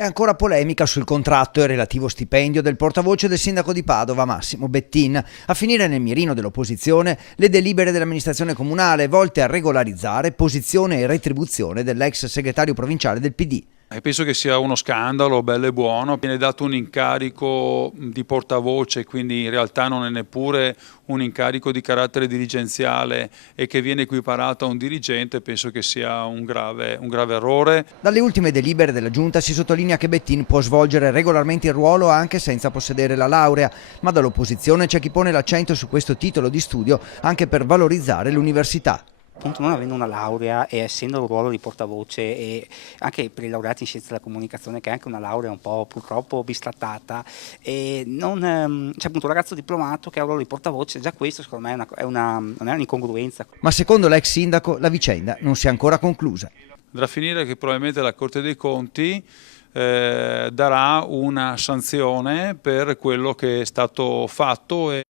È ancora polemica sul contratto e relativo stipendio del portavoce del sindaco di Padova, Massimo Bettin. A finire nel mirino dell'opposizione le delibere dell'amministrazione comunale volte a regolarizzare posizione e retribuzione dell'ex segretario provinciale del PD. Penso che sia uno scandalo bello e buono, viene dato un incarico di portavoce, quindi in realtà non è neppure un incarico di carattere dirigenziale e che viene equiparato a un dirigente, penso che sia un grave errore. Dalle ultime delibere della Giunta si sottolinea che Bettin può svolgere regolarmente il ruolo anche senza possedere la laurea, ma dall'opposizione c'è chi pone l'accento su questo titolo di studio anche per valorizzare l'università. Appunto, non avendo una laurea e essendo un ruolo di portavoce, e anche per i laureati in scienze della comunicazione, che è anche una laurea un po' purtroppo bistrattata, e non, c'è appunto un ragazzo diplomato che ha un ruolo di portavoce, già questo secondo me non è un'incongruenza. Ma secondo l'ex sindaco la vicenda non si è ancora conclusa. Da finire che probabilmente la Corte dei Conti darà una sanzione per quello che è stato fatto.